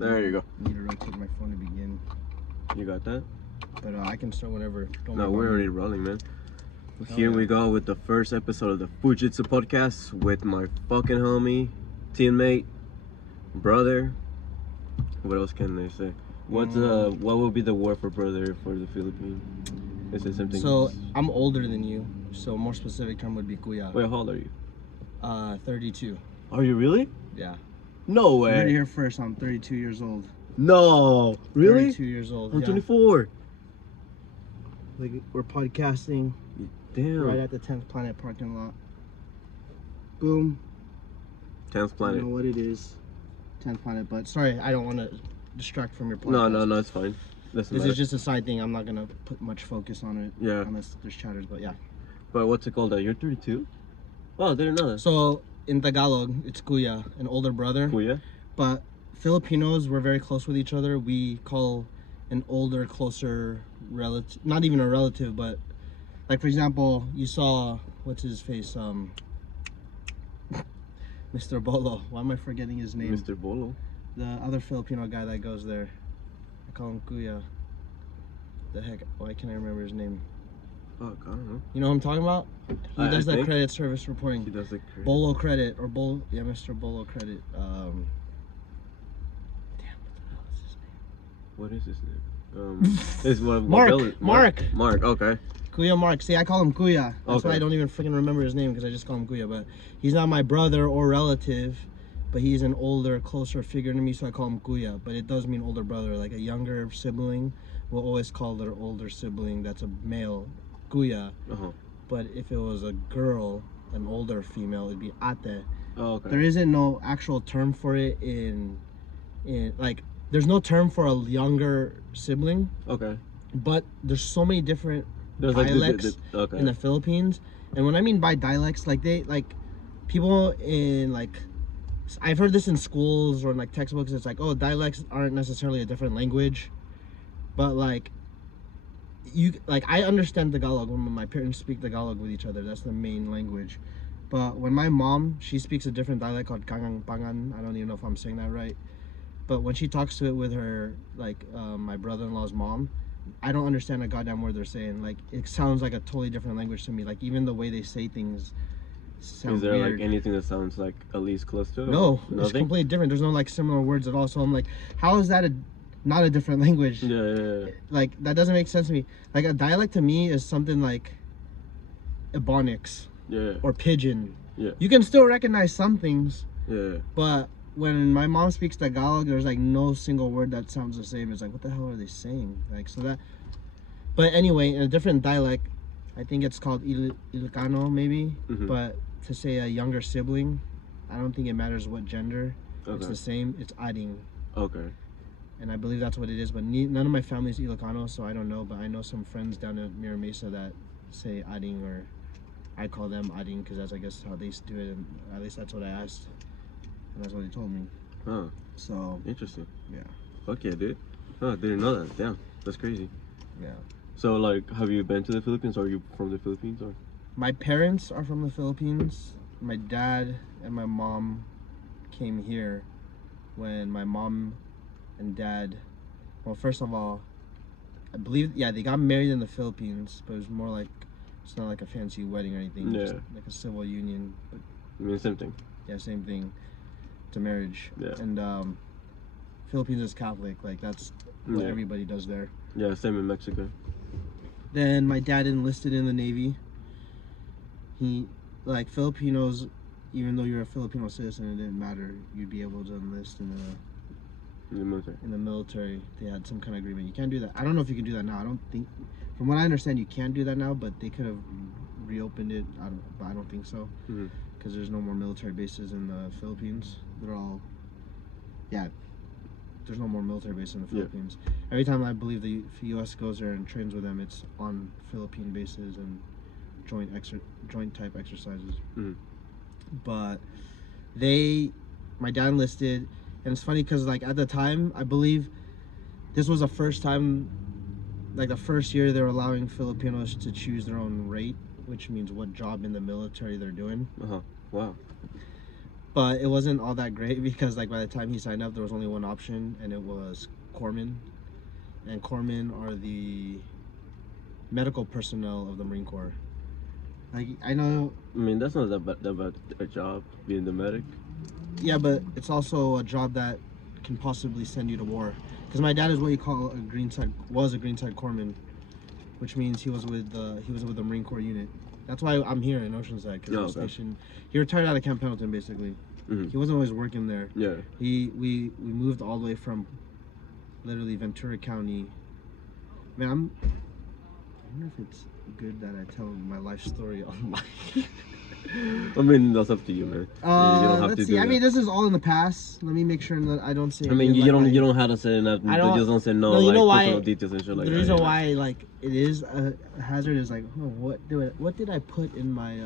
There you go. I need to rotate my phone to begin. You got that? But I can start whenever. No, we're already rolling, man. Here we go with the first episode of the Jitsu podcast with my fucking homie, teammate, brother. What else can they say? What would be the word for brother for the Philippines? Is it something? So I'm older than you, so a more specific term would be kuya. Wait, how old are you? 32. Are you really? Yeah. No way. You heard it here first. I'm 32 years old. No, really? 32 years old. I'm 24. Like we're podcasting. Damn. Right at the 10th Planet parking lot. Boom. 10th Planet. I don't know what it is. 10th Planet, but sorry, I don't want to distract from your podcast. No, it's fine. This is just a side thing. I'm not gonna put much focus on it. Yeah. Unless there's chatters, but yeah. But what's it called? You're 32? Oh, I didn't know that. So in Tagalog, it's kuya, an older brother. Kuya? But Filipinos, we're very close with each other. We call an older, closer relative, not even a relative, but like for example, you saw what's his face, Mr. Bolo. Why am I forgetting his name? Mr. Bolo. The other Filipino guy that goes there. I call him Kuya. The heck? Why can't I remember his name? Fuck, I don't know. You know what I'm talking about? He does that credit service reporting. He does the credit. Bolo Credit or Bolo, yeah, Mr. Bolo Credit. Damn, what the hell is his name? What is his name? It's one of Mark. Mark. Okay. Kuya Mark. See, I call him Kuya. That's why I don't even freaking remember his name because I just call him Kuya. But he's not my brother or relative, but he's an older, closer figure to me, so I call him Kuya. But it does mean older brother. Like a younger sibling will always call their older sibling that's a male Kuya. But if it was a girl, an older female, it'd be ate. Oh, okay. There isn't no actual term for it in like there's no term for a younger sibling. Okay. But there's so many different dialects in the Philippines, and when I mean by dialects, like people in like I've heard this in schools or in like textbooks. It's like, oh, dialects aren't necessarily a different language, but like I understand Tagalog when my parents speak Tagalog with each other. That's the main language. But when my mom, she speaks a different dialect called Kangang Pangan. I don't even know if I'm saying that right. But when she talks to it with her, like my brother-in-law's mom, I don't understand a goddamn word they're saying. Like it sounds like a totally different language to me. Like even the way they say things sounds weird. Is there like anything that sounds like at least close to it? No, it's completely different. There's no like similar words at all. So I'm like, how is that not a different language? Yeah. Like that doesn't make sense to me. Like a dialect to me is something like Ebonics. Yeah. Or Pidgin. Yeah. You can still recognize some things. Yeah. But when my mom speaks Tagalog, there's like no single word that sounds the same. It's like, what the hell are they saying? Like, so that. But anyway, in a different dialect, I think it's called Ilocano maybe. But to say a younger sibling, I don't think it matters what gender. Okay. It's the same. It's ading. Okay. And I believe that's what it is. But none of my family is Ilocano, so I don't know. But I know some friends down in Mira Mesa that say ading, or I call them ading because that's, I guess, how they do it. And at least that's what I asked. And that's what they told me. Huh. So interesting. Yeah. Fuck yeah, dude. Oh, I didn't know that. Damn, that's crazy. Yeah. So like, have you been to the Philippines? Or are you from the Philippines? Or my parents are from the Philippines. My dad and my mom came here when my mom and dad, well, first of all, I believe, yeah, they got married in the Philippines, but it was more like, it's not like a fancy wedding or anything. Yeah. Just like a civil union. But I mean, same thing. Yeah, same thing. To marriage. Yeah. And Philippines is Catholic. Like that's what everybody does there. Yeah, same in Mexico. Then my dad enlisted in the Navy. He, like Filipinos, even though you're a Filipino citizen, it didn't matter. You'd be able to enlist in the military. In the military, they had some kind of agreement. You can't do that. I don't know if you can do that now. I don't think, from what I understand, you can't do that now. But they could have reopened it. But I don't think so. Because there's no more military bases in the Philippines. They're all, yeah, there's no more military bases in the Philippines. Every time I believe the U.S. goes there and trains with them, it's on Philippine bases and joint type exercises. But my dad enlisted, and it's funny because like at the time, I believe this was the first time, like the first year they were allowing Filipinos to choose their own rate, which means what job in the military they're doing. Wow. But it wasn't all that great because like by the time he signed up, there was only one option, and it was corpsmen. And corpsmen are the medical personnel of the Marine Corps. Like I know. I mean, that's not that bad a job, being the medic. Yeah, but it's also a job that can possibly send you to war. Because my dad is what you call a greenside corpsman, which means he was with the Marine Corps unit. That's why I'm here in Oceanside, because stationed. He retired out of Camp Pendleton, basically. Mm-hmm. He wasn't always working there. Yeah. We moved all the way from, literally Ventura County. Man, I wonder if it's good that I tell my life story online. I mean, that's up to you, man. You don't have to do that. I mean, this is all in the past. Let me make sure that I don't say. I mean, you don't have to say nothing. You just don't say no, you know like why, personal details and shit like that. The reason why like it is a hazard is like, oh, what did I put in my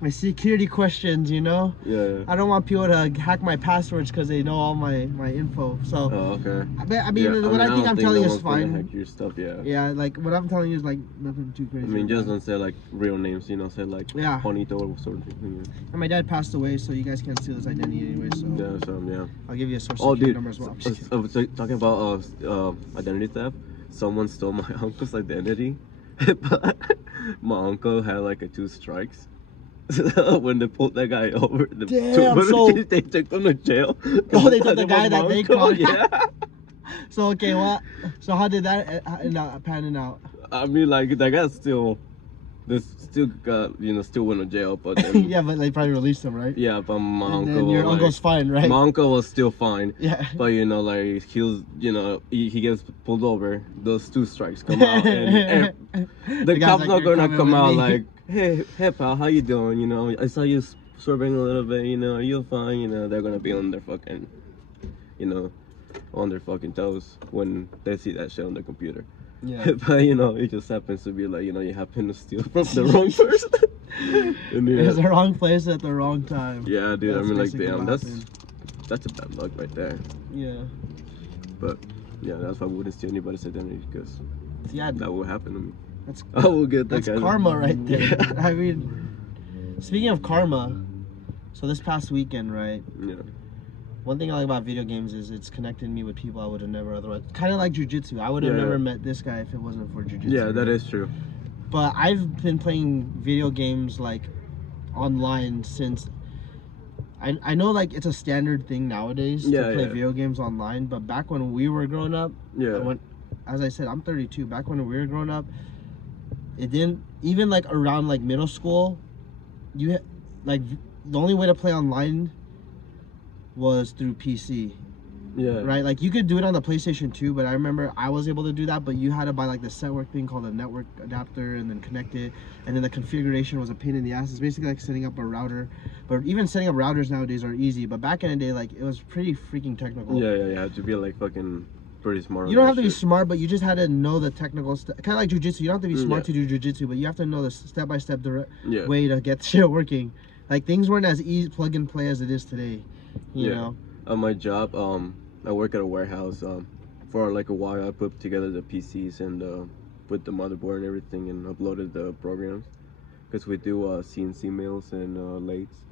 my security questions, you know? Yeah. I don't want people to hack my passwords because they know all my info. So. Oh, okay. I mean, what I think I'm telling you is fine. Hack your stuff, yeah. Yeah, like what I'm telling you is like nothing too crazy. I mean, just don't say like real names, you know, say like Juanito or sort of thing. Yeah. And my dad passed away, so you guys can't steal his identity anyway. So. Yeah. I'll give you a social security number as well. So talking about identity theft, someone stole my uncle's identity, but my uncle had like 2 strikes. When they pulled that guy over, they took him to jail. Oh, they took the guy that they caught. Yeah. So okay, what? So how did that pan out? I mean, like that guy still got still went to jail, but then, yeah, but they probably released him, right? Yeah, but my uncle. Then your uncle's fine, right? My uncle was still fine. Yeah. But like he was, he gets pulled over. Those 2 strikes come out, and the cop's not gonna come out like, hey pal, how you doing? I saw you swerving a little bit. Are you fine? They're gonna be on their fucking, on their fucking toes when they see that shit on the computer. Yeah. But it just happens to be like, you happen to steal from the wrong person. It's the wrong place at the wrong time. Yeah, dude. I mean, like, damn, that's a bad luck right there. Yeah. But yeah, that's why I wouldn't steal anybody's identity, because that will happen to me. I will get that. That's karma right there. Yeah. I mean, speaking of karma, so this past weekend, right? Yeah. One thing I like about video games is it's connected me with people I would have never otherwise. Kind of like jiu-jitsu. I would have never met this guy if it wasn't for jiu-jitsu. Yeah, that is true. But I've been playing video games like online since. I know like it's a standard thing nowadays to play video games online, but back when we were growing up, as I said, I'm 32. Back when we were growing up, it didn't even like around like middle school. Like the only way to play online was through PC. Yeah. Right? Like you could do it on the PlayStation 2, but I remember I was able to do that, but you had to buy like the network thing called a network adapter and then connect it, and then the configuration was a pain in the ass. It's basically like setting up a router. But even setting up routers nowadays are easy, but back in the day, like it was pretty freaking technical. Yeah, you had to be like fucking pretty smart. You don't have to be smart, but you just had to know the technical stuff. Kind of like jiu-jitsu. You don't have to be smart to do jiu-jitsu, but you have to know the step-by-step way to get shit working. Like things weren't as easy plug and play as it is today. You know? On my job, I work at a warehouse. For like a while, I put together the PCs and put the motherboard and everything, and uploaded the programs. Because we do CNC mills and lathes,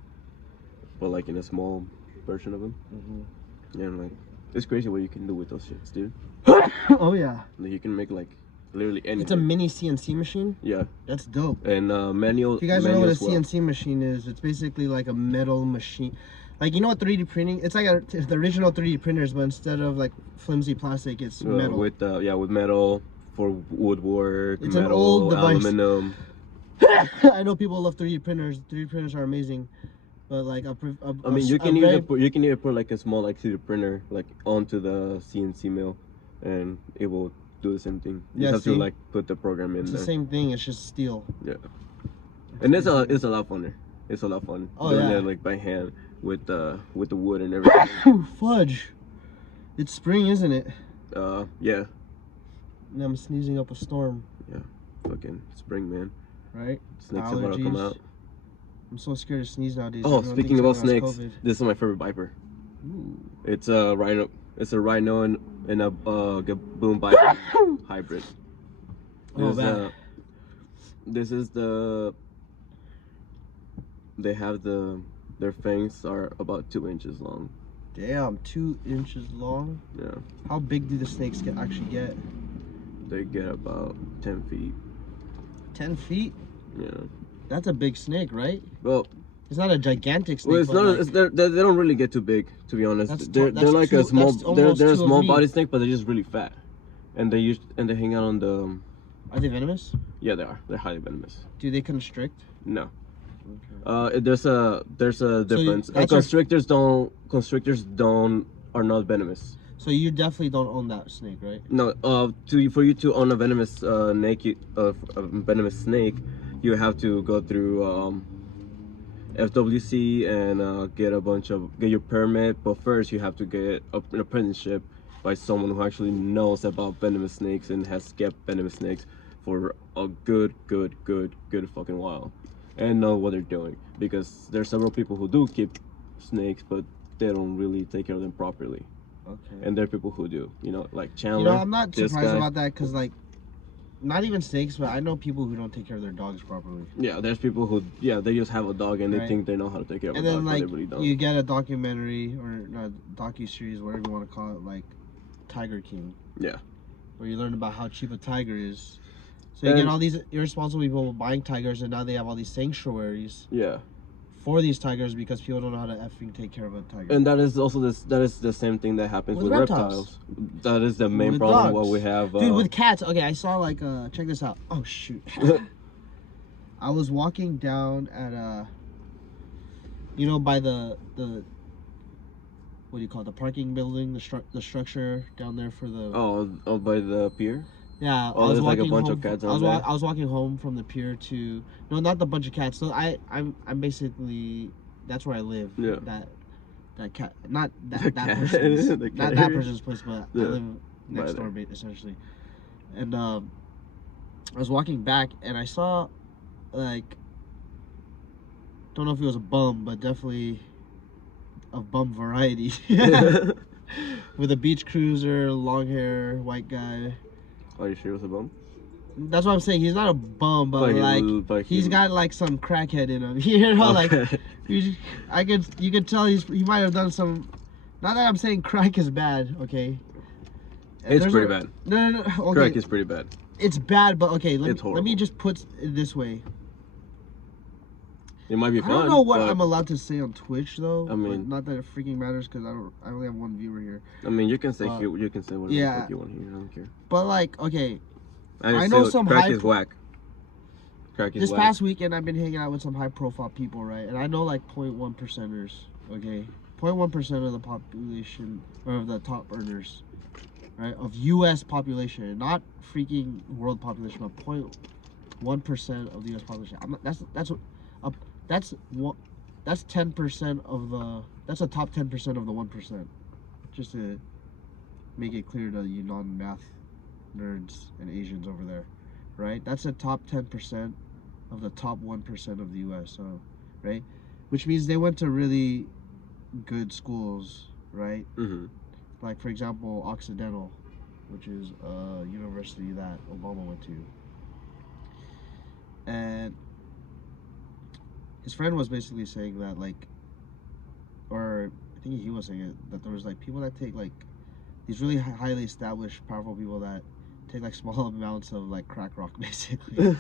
but like in a small version of them. Mm-hmm. And like, it's crazy what you can do with those shits, dude. Oh yeah. Like, you can make like literally anything. It's a mini CNC machine? Yeah. That's dope. And manual. If you guys know what a CNC machine is, it's basically like a metal machine. Like, you know what 3D printing? It's like the original 3D printers, but instead of like flimsy plastic, it's metal. With metal for woodwork, it's metal, an old device. aluminum. I know people love 3D printers. 3D printers are amazing, but like I mean, you can either put like a small like 3D printer like onto the CNC mill, and it will do the same thing. You have to like put the program in. It's the same thing. It's just steel. Yeah, and it's a lot funner. It's a lot fun doing it like by hand with the wood and everything. Fudge! It's spring, isn't it? Yeah. And I'm sneezing up a storm. Yeah, fucking spring, man. Right? Snakes are about to come out. I'm so scared to sneeze nowadays. Oh, speaking about snakes, this is my favorite viper. Ooh. It's a rhino. It's a rhino and a gaboon viper hybrid. Oh, This is the they have their fangs are about 2 inches long. Damn, 2 inches long? Yeah. How big do the snakes actually get? They get about 10 feet. 10 feet? Yeah. That's a big snake, right? Well, it's not a gigantic snake. Well, it's not. Like, they don't really get too big, to be honest. They're like a small. They're a small body snake, but they're just really fat, and they hang out on the. Are they venomous? Yeah, they are. They're highly venomous. Do they constrict? No. Okay. There's a difference. Constrictors are not venomous. So you definitely don't own that snake, right? No. For you to own a venomous snake, venomous snake, you have to go through FWC and get your permit. But first, you have to get an apprenticeship by someone who actually knows about venomous snakes and has kept venomous snakes for a good fucking while, and know what they're doing. Because there's several people who do keep snakes, but they don't really take care of them properly. Okay. And there are people who do, like Chandler. I'm not surprised about that, because like, not even snakes, but I know people who don't take care of their dogs properly. Yeah, there's people who, they just have a dog and they think they know how to take care of a dog, but they really don't. You get a documentary or a docu-series, whatever you want to call it, like Tiger King. Yeah. Where you learn about how cheap a tiger is. So you get all these irresponsible people buying tigers, and now they have all these sanctuaries. Yeah. For these tigers, because people don't know how to effing take care of a tiger. And that is also the same thing that happens with reptiles. That is the main problem what we have. Dude, with cats. Okay, I saw like check this out. Oh shoot. I was walking down at by the what do you call it? The parking building, the structure down there for the. Oh, by the pier. Yeah, I was like a bunch of cats out there. I was walking home from the pier to not the bunch of cats. So I'm basically, that's where I live. Yeah. That cat, not that person's, not that person's place, but I live next door, essentially. And I was walking back and I saw, like, don't know if it was a bum, but definitely of bum variety. With a beach cruiser, long hair, white guy. Are you sure it was a bum? That's what I'm saying. He's not a bum, but he's got like some crackhead in him. Like you could tell he might have done some. Not that I'm saying crack is bad, okay? It's pretty bad. No. Okay. Crack is pretty bad. It's bad, but okay. Let me just put it this way. It might be fun. I don't know what I'm allowed to say on Twitch though. I mean, not that it freaking matters, because I only have one viewer here. I mean, you can say whatever you want here. I don't care. But like, okay, I know some crack is whack. Crack is this whack. past weekend, I've been hanging out with some high-profile people, right? And I know like 0.1%ers. Okay, 0.1% of the population, or of the top earners, right? Of U.S. population, not freaking world population, but 0.1% of the U.S. population. That's 10% of the. That's the top 10% of the 1%. Just to make it clear to you non-math nerds and Asians over there, right? That's the top 10% of the top 1% of the U.S. So, right, which means they went to really good schools, right? Mm-hmm. Like for example, Occidental, which is a university that Obama went to, and his friend was basically saying that, like, or I think he was saying it, that there was like people that take like these really highly established, powerful people that take like small amounts of like crack rock, basically.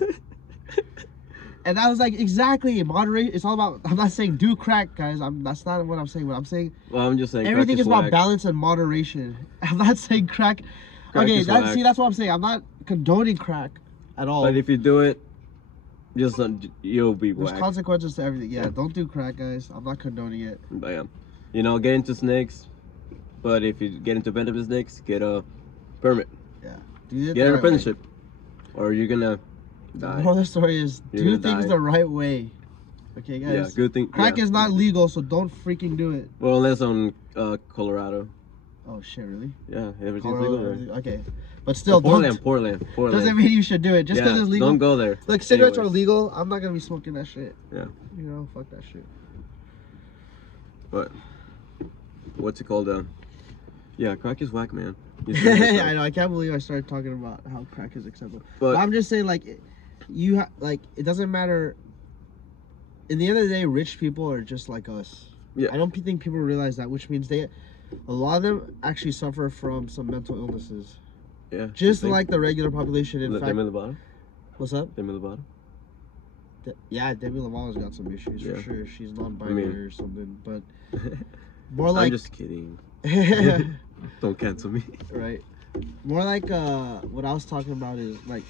And I was like, exactly, moderate. It's all about. I'm not saying do crack, guys. That's not what I'm saying. What I'm saying. Well, I'm just saying everything is about balance and moderation. I'm not saying crack. Okay, that's what I'm saying. I'm not condoning crack at all. But if you do it, just you'll be whack. There's consequences to everything. Yeah, don't do crack, guys. I'm not condoning it. But yeah, get into snakes. But if you get into venomous snakes, get a permit. Yeah. Get an apprenticeship, or you're gonna die. The moral of the story is do things the right way. Okay, guys. Yeah, good thing. Crack is not legal, so don't freaking do it. Well, unless on Colorado. Oh shit, really? Yeah, everything's legal there. Okay. But still, Portland. Doesn't mean you should do it. Just because it's legal. Don't go there. Like, cigarettes are legal. I'm not going to be smoking that shit. Yeah. Fuck that shit. But, what's it called? Yeah, crack is whack, man. I know. I can't believe I started talking about how crack is acceptable. But I'm just saying, like, it doesn't matter in the end of the day, rich people are just like us. Yeah. I don't think people realize that, which means a lot of them actually suffer from some mental illnesses. Yeah. Just like the regular population. In fact, Demi Lovato? What's up? Demi Lovato? Yeah, Demi Lovato's got some issues for sure. She's non-binary or something, but more like. I'm just kidding. Don't cancel me. Right. More like what I was talking about is like.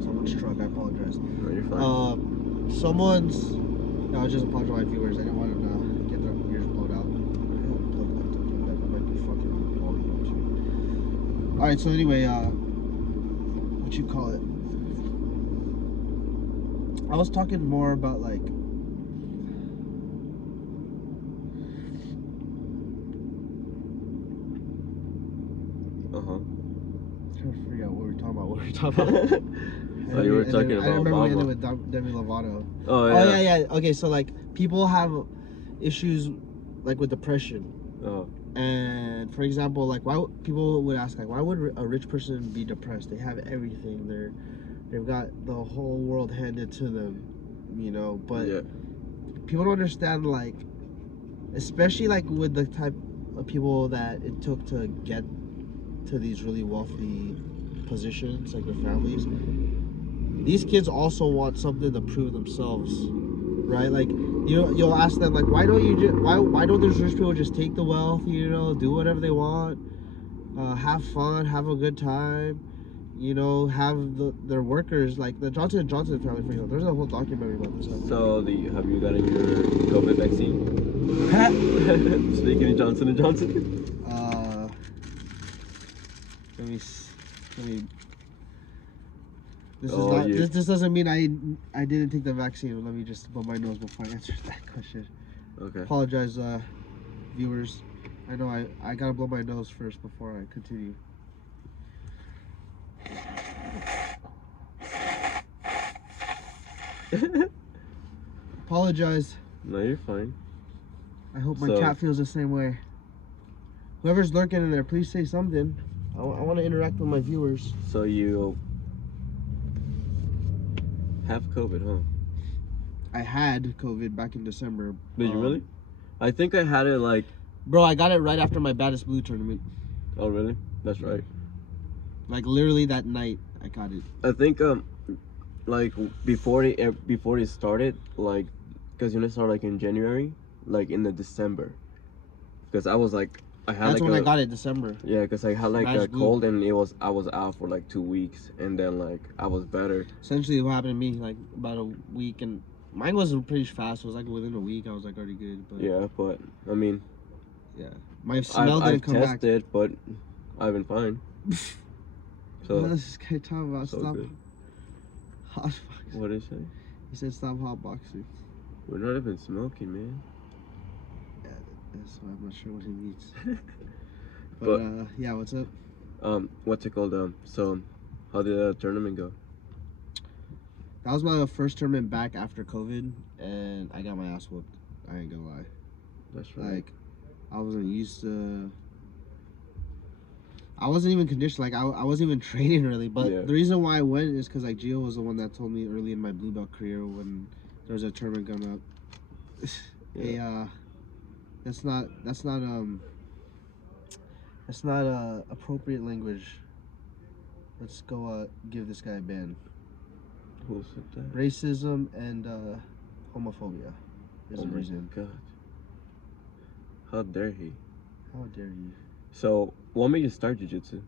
Someone's truck. I apologize. No, you're fine. Someone's. No, I was just apologizing to my viewers. I didn't want to get their ears blown out. That might be fucking volume too. All right. So anyway, what you call it? I was talking more about like. Trying to figure out what we were talking about. Oh, you were talking about. I remember we ended with Demi Lovato. Oh yeah. Yeah. Okay, so like people have issues like with depression. Oh. And for example, like people would ask like, why would a rich person be depressed? They have everything. They've got the whole world handed to them, you know. But people don't understand, like, especially like with the type of people that it took to get to these really wealthy positions, like their families. These kids also want something to prove themselves, right? Like you'll ask them like, why don't those rich people just take the wealth, you know, do whatever they want, have fun, have a good time, you know, have their workers, like the Johnson & Johnson family, for example. There's a whole documentary about this. So have you gotten your COVID vaccine? Speaking of Johnson & Johnson. Let me. This doesn't mean I didn't take the vaccine. Let me just blow my nose before I answer that question. Okay. Apologize, viewers. I know I gotta blow my nose first before I continue. Apologize. No, you're fine. I hope my cat feels the same way. Whoever's lurking in there, please say something. I want to interact with my viewers. So you have COVID, huh? I had COVID back in December. Did you really? I think I had it like... Bro, I got it right after my Baddest Blue tournament. Oh, really? That's right. Like, literally that night, I got it. I think, like, before it started, like, because you know, it started, like, in January, like, in the December. Because I was, like... That's when I got it, December. Yeah, because I had like a cold and I was out for like 2 weeks and then like I was better. Essentially what happened to me, like about a week, and mine wasn't pretty fast. It was like within a week I was like already good. But yeah, but I mean, yeah, my smell didn't come back. I've tested, but I've been fine. So this guy talking about so stop good. hotboxing. What did he say? He said stop hotboxing. We're not even smoking, man. So I'm not sure what he means. but yeah, what's up? What's it called? So how did the tournament go? That was my first tournament back after COVID, and I got my ass whooped. I ain't gonna lie. That's right. Like, I wasn't used to. I wasn't even conditioned. Like, I wasn't even training really. But the reason why I went is because like Gio was the one that told me early in my blue belt career when there was a tournament coming up. That's not appropriate language. Let's go give this guy a ban. Who said that? Racism and homophobia is the reason. God. How dare he? How dare you? So, what made you start jiu-jitsu?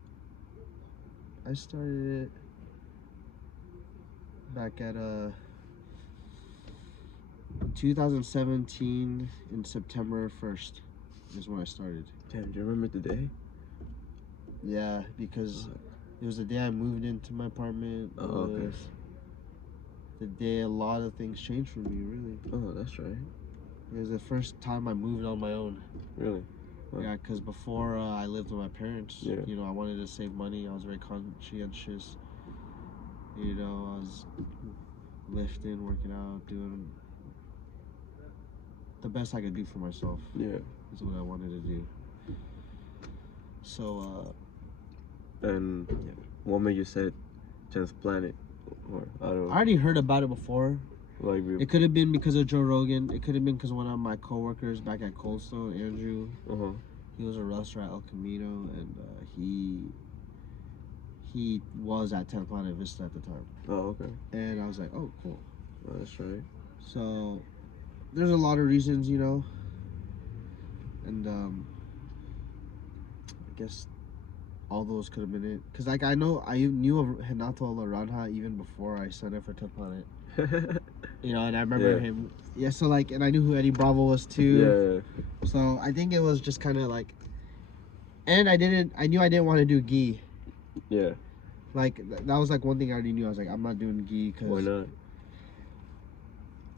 I started it back at 2017 in September 1st is when I started. Damn, do you remember the day? Yeah, because it was the day I moved into my apartment. Oh, okay. The day a lot of things changed for me, really. Oh, that's right. It was the first time I moved on my own. Really? Wow. Yeah, because before I lived with my parents, you know, I wanted to save money. I was very conscientious. You know, I was lifting, working out, doing the best I could do for myself. Yeah. Is what I wanted to do. So, and what made you say transplant it? Or I don't know. I already heard about it before. Like it could have been because of Joe Rogan. It could have been because one of my coworkers back at Cold Stone, Andrew. He was a wrestler at El Camino, and he was at 10th Planet Vista at the time. Oh, okay. And I was like, oh, cool. Oh, that's right. So there's a lot of reasons, you know. And I guess all those could have been it. Because, like, I knew of Renato Laranja even before I signed up for 10th Planet. You know, and I remember him. Yeah, so, like, and I knew who Eddie Bravo was, too. Yeah. So I think it was just kind of, like, and I knew I didn't want to do gi. Yeah. Like, that was, like, one thing I already knew. I was like, I'm not doing gi because... Why not?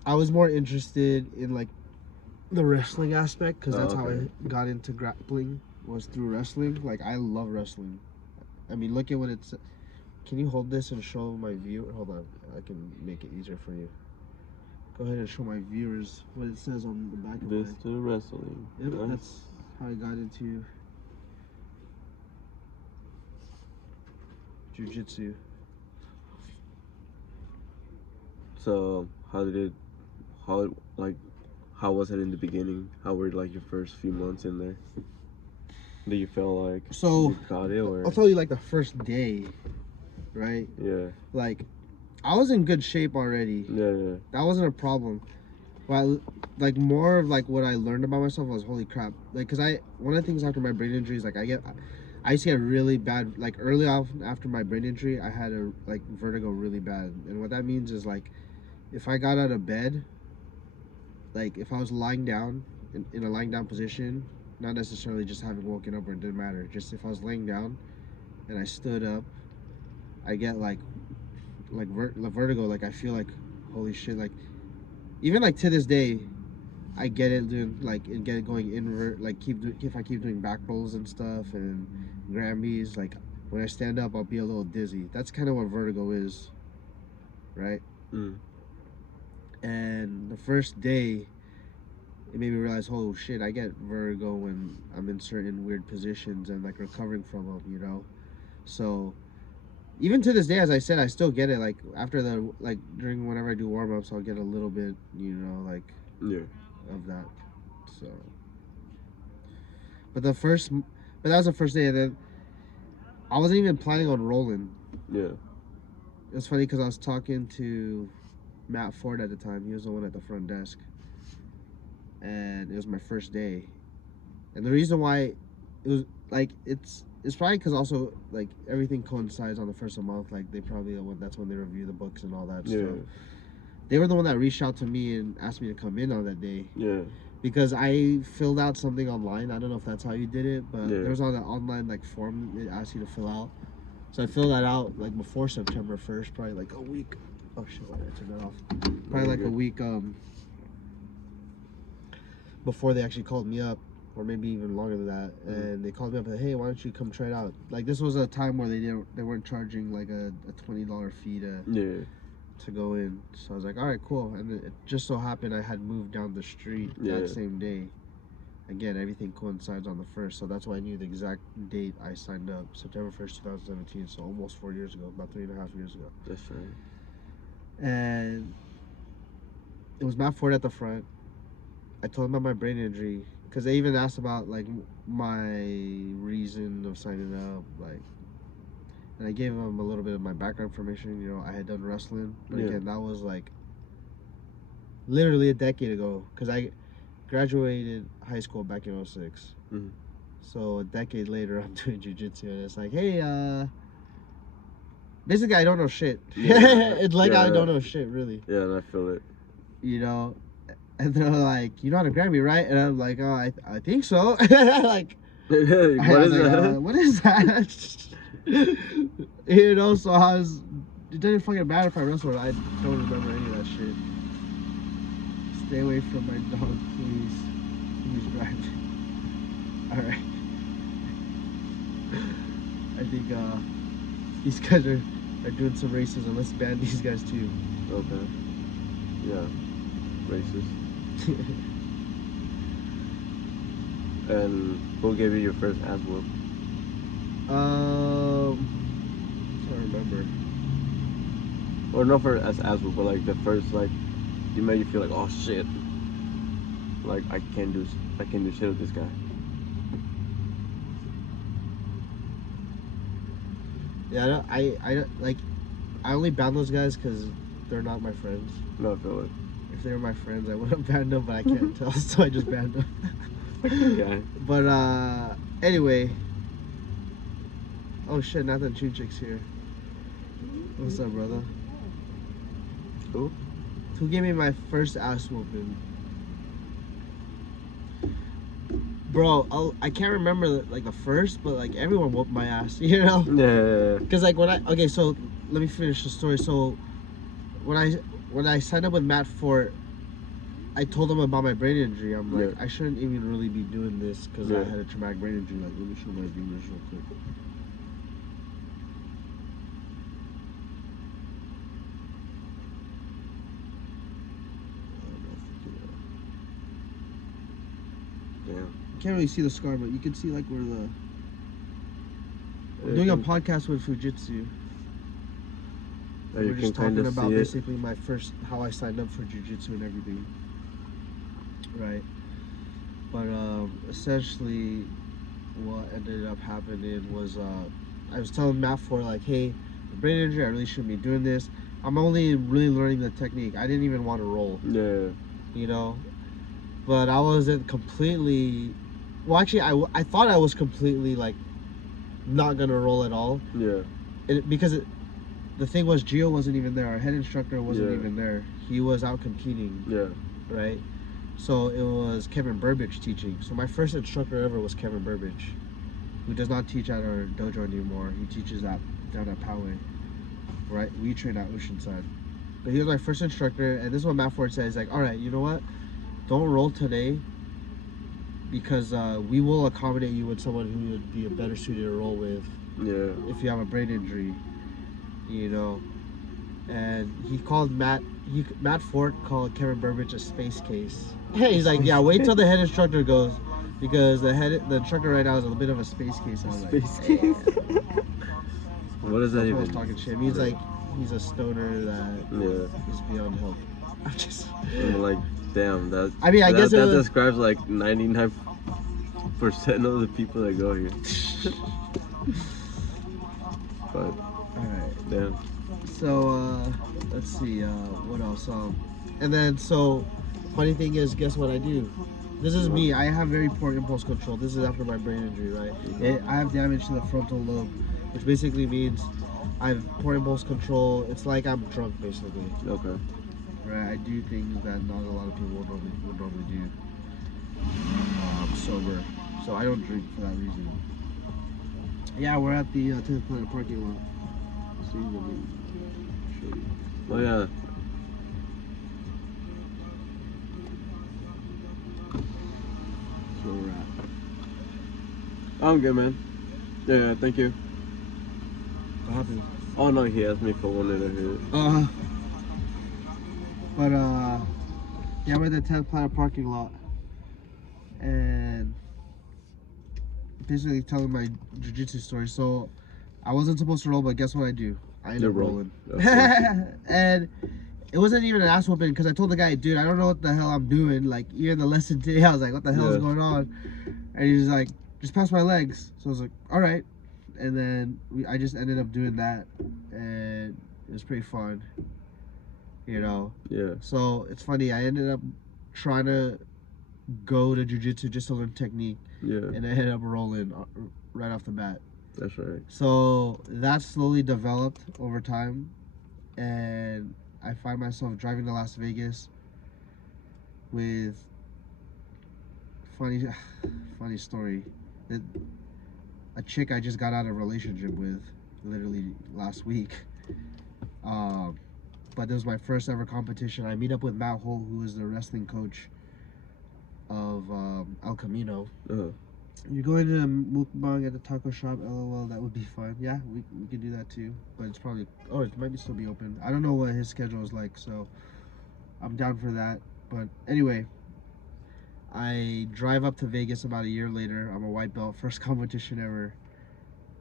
I was more interested in, like, the wrestling aspect because that's how I got into grappling, was through wrestling. Like, I love wrestling. I mean, look at what it's... Can you hold this and show my viewer? Hold on. I can make it easier for you. Go ahead and show my viewers what it says on the back of this to wrestling. Yep, nice. That's how I got into jiu-jitsu. So, how was it in the beginning? How were, like, your first few months in there? Did you feel like you got it, or? I'll tell you, like, the first day, right? Yeah. Like, I was in good shape already. Yeah. That wasn't a problem. But, like, more of, like, what I learned about myself was, holy crap. Like, because one of the things after my brain injury is, like, I used to get really bad, like, early on after my brain injury, I had vertigo really bad. And what that means is, like, if I got out of bed, like, if I was lying down, in a lying down position, not necessarily just having woken up, or it didn't matter, just if I was laying down and I stood up, I get, like vertigo. Like, I feel like, holy shit, like, even, like, to this day, I get it doing, like, and get it going invert, like, if I keep doing back rolls and stuff and Grambies, like, when I stand up, I'll be a little dizzy. That's kind of what vertigo is, right? And the first day, it made me realize, oh shit, I get vertigo when I'm in certain weird positions and, like, recovering from them, you know? So even to this day, as I said, I still get it. Like, after during whenever I do warm-ups, I'll get a little bit, you know, like, of that. So, but that was the first day, and then I wasn't even planning on rolling. Yeah. It was funny because I was talking to Matt Ford at the time. He was the one at the front desk, and it was my first day. And the reason why it was, like, it's probably because also, like, everything coincides on the first of the month. Like, that's when they review the books and all that stuff. They were the one that reached out to me and asked me to come in on that day. Yeah. Because I filled out something online. I don't know if that's how you did it, but there was on an online, like, form it asked you to fill out. So I filled that out, like, before September 1st, probably like a week. Oh shit, why did I turn that off? Probably like a week before they actually called me up. Or maybe even longer than that, and they called me up and said, hey, why don't you come try it out? Like, this was a time where they weren't charging, like, a $20 fee to go in. So I was like, all right, cool. And it just so happened I had moved down the street that same day. Again, everything coincides on the 1st, so that's why I knew the exact date I signed up, September 1st, 2017. So almost 4 years ago, about 3.5 years ago. That's right. And it was Matt Ford at the front. I told him about my brain injury. Because they even asked about, like, my reason of signing up, like, and I gave them a little bit of my background information. You know, I had done wrestling, but again, that was, like, literally a decade ago, because I graduated high school back in 06. So a decade later, I'm doing jiu-jitsu, and it's like, hey, basically, I don't know shit. It's like I don't know shit, really. Yeah, and I feel it. You know? And they're like, you know how to grab me, right? And I'm like, oh, I think so. Like, what is that? You know, so it doesn't fucking matter if I wrestle. I don't remember any of that shit. Stay away from my dog, please. Please grab me. Alright. I think these guys are doing some racism. Let's ban these guys too. Okay. Yeah. Racist. And who gave you your first ass whoop? Can't remember. Or not for as whoop, but like the first like, you made you feel like, oh shit. Like I can't do shit with this guy. Yeah, I only ban those guys because they're not my friends. No, I feel it. If they were my friends, I would have banned them, but I can't tell, so I just banned them. Okay. But anyway. Oh shit, Nathan Chunchik's here. What's up, brother? Who? Who gave me my first ass whooping? Bro, I can't remember like the first, but like everyone whooped my ass, you know? Yeah. Cause like so let me finish the story. So when I signed up with Matt Fort, I told him about my brain injury. I'm like, I shouldn't even really be doing this because I had a traumatic brain injury. Like, let me show my fingers real quick. Damn. You can't really see the scar, but you can see like where the. I'm doing a podcast with Fujitsu. We're just talking about basically my first, how I signed up for jiu-jitsu and everything. Right. But essentially, what ended up happening was I was telling Matt for like, hey, the brain injury, I really shouldn't be doing this. I'm only really learning the technique. I didn't even want to roll. Yeah. You know. But I wasn't completely. Well, actually, I thought I was completely like not gonna roll at all. Yeah. Because the thing was, Gio wasn't even there. Our head instructor wasn't even there. He was out competing. Yeah. Right. So it was Kevin Burbage teaching. So my first instructor ever was Kevin Burbage, who does not teach at our dojo anymore. He teaches down at Poway. Right. We train at Oceanside. But he was my first instructor, and this is what Matt Ford said. He's like, all right, you know what? Don't roll today because we will accommodate you with someone who would be a better suited to roll with. Yeah. If you have a brain injury, you know. And he called Matt Fort called Kevin Burbage a space case. He's like, yeah, wait till the head instructor goes, because the instructor right now is a bit of a space case. I was space case. What is that even? I was talking shit. He's like, he's a stoner that is beyond help. I'm just. I'm like, damn, that. I mean, I guess that describes like 99% of the people that go here. But. All right. Damn. So let's see, what else? And then so, funny thing is, guess what I do? This is me. I have very poor impulse control. This is after my brain injury, right? I have damage to the frontal lobe, which basically means I have poor impulse control. It's like I'm drunk, basically. Okay. Right. I do things that not a lot of people would normally do. I'm sober, so I don't drink for that reason. Yeah, we're at the 10th Planet parking lot. Oh yeah. So we're at. I'm good, man. Yeah, thank you. What happened? Oh no, he asked me for one of his. But yeah, we're at the 10th Planet parking lot, and basically telling my jiu-jitsu story. So I wasn't supposed to roll, but guess what I do? I ended up rolling. And it wasn't even an ass whooping because I told the guy, dude, I don't know what the hell I'm doing. Like, even the lesson today, I was like, what the hell is going on? And he's like, just pass my legs. So I was like, all right. And then I just ended up doing that, and it was pretty fun, you know? Yeah. So it's funny, I ended up trying to go to jiu-jitsu just to learn technique. Yeah. And I ended up rolling right off the bat. That's right. So that slowly developed over time, and I find myself driving to Las Vegas with funny story. A chick I just got out of a relationship with literally last week. But this was my first ever competition. I meet up with Matt Holt, who is the wrestling coach of El Camino. You're going to mukbang at the taco shop, LOL, that would be fun. Yeah, we could do that too. But it's probably, it might still be open. I don't know what his schedule is like, so I'm down for that. But anyway, I drive up to Vegas about a year later. I'm a white belt, first competition ever.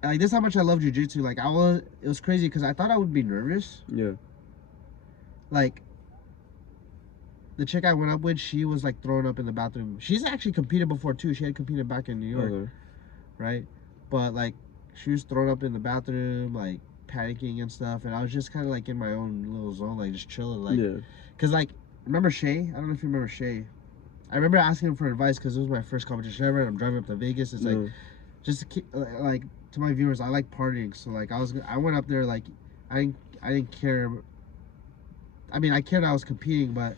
Like, this is how much I love jiu-jitsu. Like, it was crazy because I thought I would be nervous. Yeah. like, the chick I went up with, she was like throwing up in the bathroom. She's actually competed before too. She had competed back in New York, right? But like, she was throwing up in the bathroom, like panicking and stuff. And I was just kind of like in my own little zone, like just chilling, like, cause like, remember Shay? I don't know if you remember Shay. I remember asking him for advice because it was my first competition ever. And I'm driving up to Vegas. It's like, just to keep, like, to my viewers, I like partying. So like, I went up there like, I didn't care. I mean, I cared I was competing, but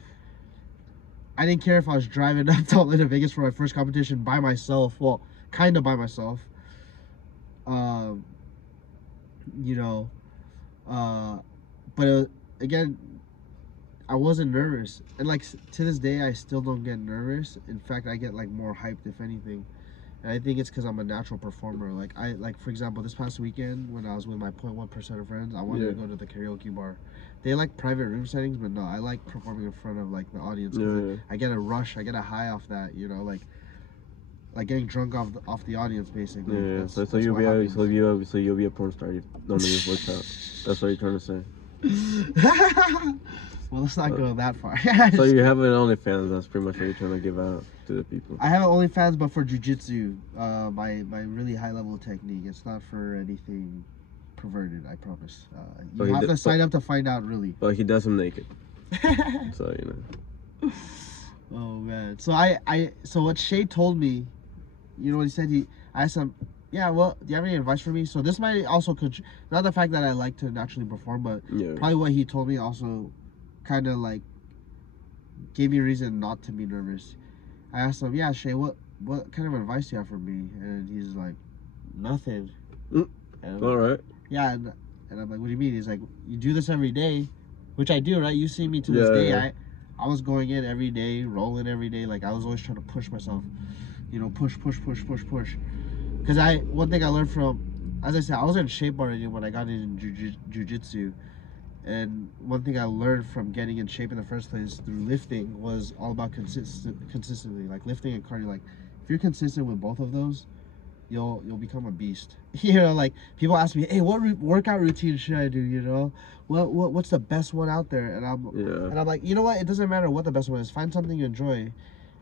I didn't care if I was driving up to Atlanta, Vegas for my first competition by myself. Well, kind of by myself. You know, but again, I wasn't nervous. And like to this day, I still don't get nervous. In fact, I get like more hyped if anything. And I think it's because I'm a natural performer. Like for example, this past weekend when I was with my 0.1% of friends, I wanted to go to the karaoke bar. They like private room settings, but no, I like performing in front of like the audience. I get a rush, I get a high off that, you know, like getting drunk off the audience basically. Yeah. So you'll be a porn star. You don't need to work out. That's what you're trying to say. Well, let's not go that far. So you have an OnlyFans. That's pretty much what you're trying to give out to the people. I have an OnlyFans, but for jiu-jitsu, my really high level technique. It's not for anything perverted, I promise. You have to sign up to find out, really. But he does them naked. So you know. Oh man. So so what Shay told me, you know what he said? I asked him, yeah, well, do you have any advice for me? So this might also not the fact that I like to naturally perform, but probably what he told me also kind of like gave me a reason not to be nervous. I asked him, yeah, Shay, what kind of advice do you have for me? And he's like, nothing. All right. Yeah, and I'm like, what do you mean? He's like, you do this every day, which I do, right? You see me to this day. Yeah. I was going in every day, rolling every day. Like I was always trying to push myself, you know, push. Because one thing I learned from, as I said, I was in shape already when I got into jiu-jitsu. And one thing I learned from getting in shape in the first place through lifting was all about consistently, like lifting and cardio. Like if you're consistent with both of those, you'll become a beast. You know, like people ask me, hey, what workout routine should I do? You know, what's the best one out there? And I'm like, you know what? It doesn't matter what the best one is. Find something you enjoy.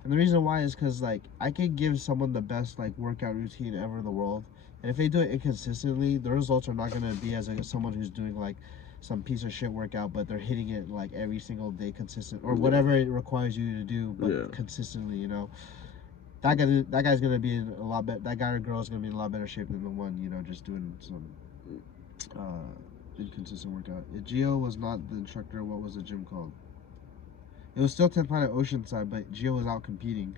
And the reason why is because like I can give someone the best like workout routine ever in the world, and if they do it inconsistently, the results are not gonna be as someone who's doing like some piece of shit workout, but they're hitting it like every single day consistent, or whatever it requires you to do, but consistently, you know. That guy's gonna be in a lot better. That guy or girl is gonna be in a lot better shape than the one, you know, just doing some inconsistent workout. If Gio was not the instructor, what was the gym called? It was still 10th Planet Oceanside, but Gio was out competing,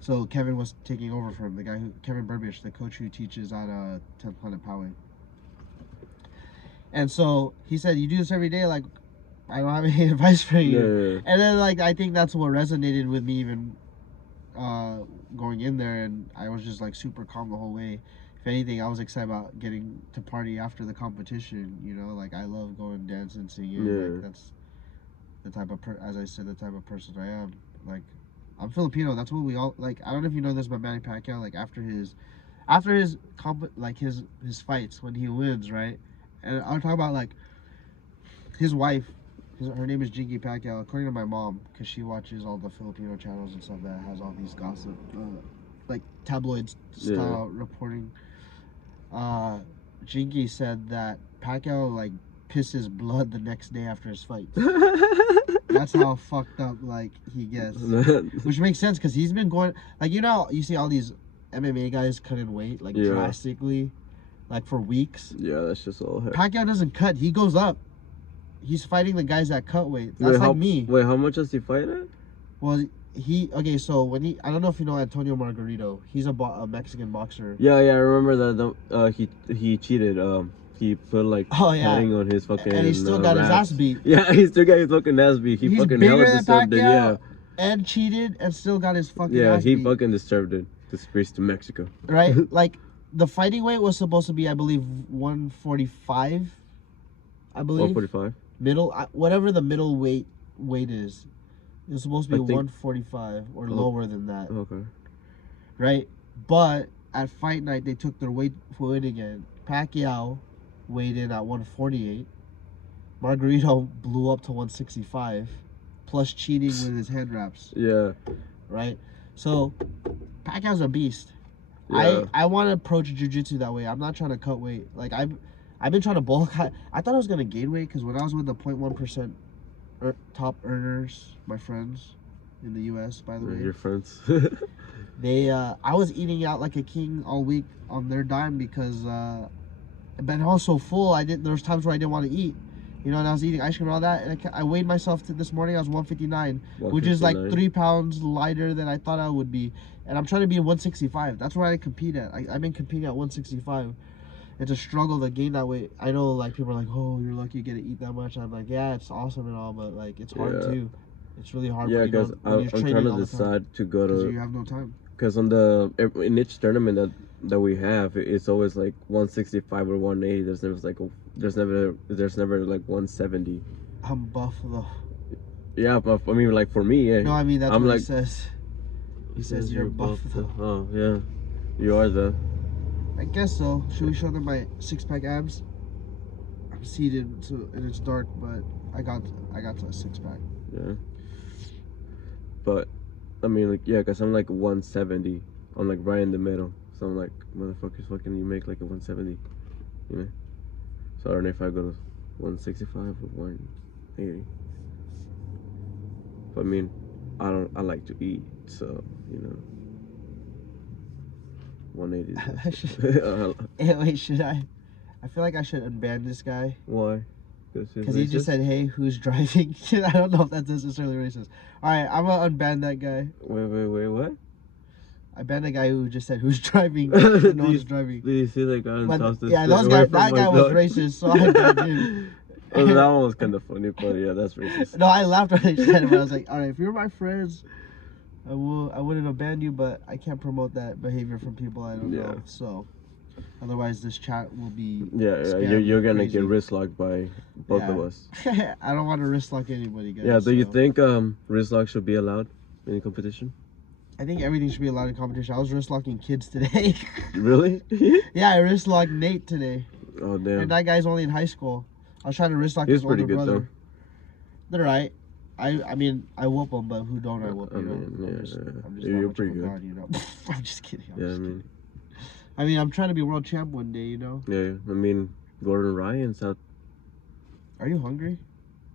so Kevin was taking over for him. The guy Kevin Burbich, the coach who teaches at 10th Planet Poway. And so he said, you do this every day, like, I don't have any advice for you. And then, like, I think that's what resonated with me even going in there. And I was just, like, super calm the whole way. If anything, I was excited about getting to party after the competition, you know? Like, I love going dancing, singing. Like, that's the type of, as I said, the type of person I am. Like, I'm Filipino. That's what we all, like, I don't know if you know this, but Manny Pacquiao, like, after his fights, when he wins, right? And I'll talk about like his wife. Her name is Jinky Pacquiao, according to my mom, because she watches all the Filipino channels and stuff that has all these gossip, like tabloid style reporting. Jinky said that Pacquiao like pisses blood the next day after his fight. That's how fucked up like he gets, which makes sense because he's been going like, you know, you see all these MMA guys cutting weight like drastically. Like for weeks. Yeah, that's just all. Pacquiao doesn't cut. He goes up. He's fighting the guys that cut weight. That's like me. Wait, how much does he fight at? Well, so when I don't know if you know Antonio Margarito. He's a Mexican boxer. Yeah, I remember that. He cheated. He put like padding on his fucking. And he still got his ass beat. Yeah, he still got his fucking ass beat. He's fucking hella disturbed it. Yeah. And cheated and still got his fucking ass beat. Yeah, he fucking disturbed it. Disgraced to Mexico. Right, like. The fighting weight was supposed to be, I believe, 145. I believe. 145. Middle, whatever the middle weight is, it was supposed to be 145 or lower than that. Okay. Right, but at fight night they took their weight again. Pacquiao weighed in at 148. Margarito blew up to 165, plus cheating with his hand wraps. Yeah. Right? So, Pacquiao's a beast. Yeah. I want to approach jiu-jitsu that way. I'm not trying to cut weight. Like, I've been trying to bulk. I thought I was going to gain weight because when I was with the 0.1% top earners, my friends in the U.S., by the way. Your friends. I was eating out like a king all week on their dime because, but I was so full, there was times where I didn't want to eat. You know, and I was eating ice cream and all that, and I weighed myself this morning. I was 159, which is like 3 pounds lighter than I thought I would be. And I'm trying to be 165. That's where I compete at. I've been competing at 165. It's a struggle to gain that weight. I know, like, people are like, "Oh, you're lucky you get to eat that much." I'm like, yeah, it's awesome and all, but like, it's hard too. It's really hard. Yeah, because I'm trying to decide to go to. You have no time. Because in each tournament that we have, it's always like 165 or 180. There's never like 170. I'm buff though. Yeah, but I mean, like for me, yeah. No, I mean that's what he says. He says you're buff though. Oh yeah, you are though. I guess so. Should we show them my 6-pack abs? I'm seated, and it's dark, but I got to a 6-pack. Yeah. But I mean, like, yeah, because I'm like 170. I'm like right in the middle. So I'm like, motherfuckers, fucking, you make like a 170, you know? So I don't know if I go to 165 or 180. But I mean, I like to eat, so, you know. 180. Wait, should I? I feel like I should unban this guy. Why? Because he just said, "Hey, who's driving?" I don't know if that's necessarily racist. All right, I'm gonna unban that guy. Wait, what? I banned a guy who just said, "Who's driving?" No one's driving. Did you see that guy? Yeah, that guy was racist, so I banned him. Oh, that one was kind of funny, but yeah, that's racist. No, I laughed when he said it, but I was like, all right, if you're my friends, I wouldn't have banned you, but I can't promote that behavior from people I don't know. So, otherwise, this chat will be you're gonna get wrist locked by both of us. I don't want to wrist lock anybody, guys. Yeah, do you think wrist lock should be allowed in competition? I think everything should be allowed in competition. I was wrist locking kids today. Really? Yeah, I wrist locked Nate today. Oh damn! And that guy's only in high school. I was trying to wrist lock his older brother. Though. They're right. I mean, I whoop them, but who don't I whoop? You know, I'm just you're pretty good. God, you know. I'm just kidding. I mean, I'm trying to be world champ one day, you know. Yeah, I mean, Gordon Ryan's out. Are you hungry?